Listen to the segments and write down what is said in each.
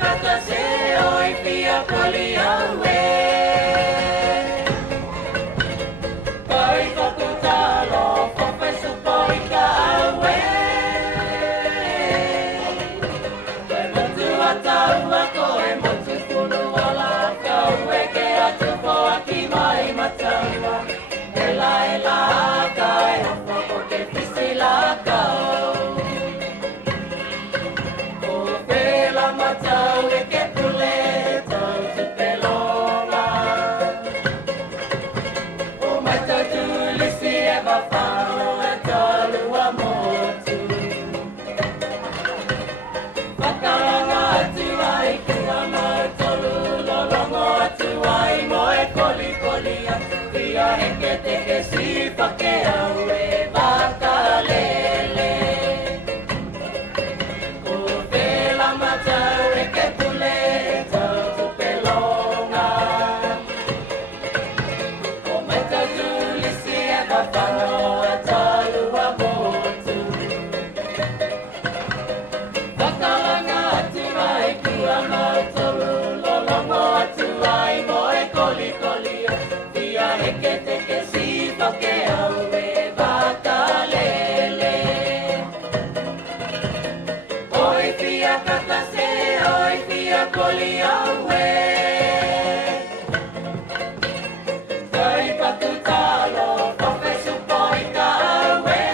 kata se oi fia koli awe. Kai koku talo kope supoi ka awe. Kai motu atau ako e motu kunu ala kau eke atu po aki mai mataua. Ela ela kai hapa ko ke pisila kau. O pela matau e ke pule tau tu pelonga. O matau tu lisi e mawhano e talua motu. Whakaranga atu ai kia mau tolu lolongo atu ai mo e koli koli atu. Ia heke teke si whake au e wakalele. Ko pela matau e ke pule tau tu pelonga. O mai tau tulisi e mawhano e talua motu. Whakalanga atu ai kua mau tolu lolongo atu ai mo e koli koli atu. Ia heke teke si whake au e wakalele. Oi fia kata se, oi fia koli awe. Kai paku talo, kope supoi ka awe.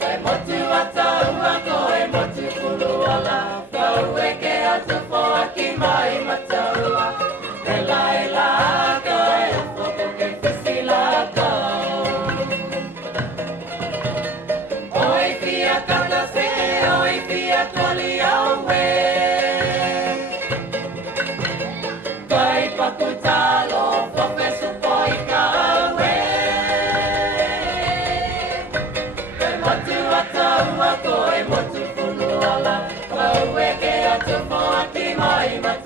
Kai motu atau ako e motu kulu ala. Kau eke atu po aki mai mataua. Ela ela kai hoko ke pisila kau. Oi fia kata se, oi fia koli awe. Kai paku talo, kope supoi ka awe. Kai motu atau ako e motu kunu ala. Kau eke atu po aki mai mataua.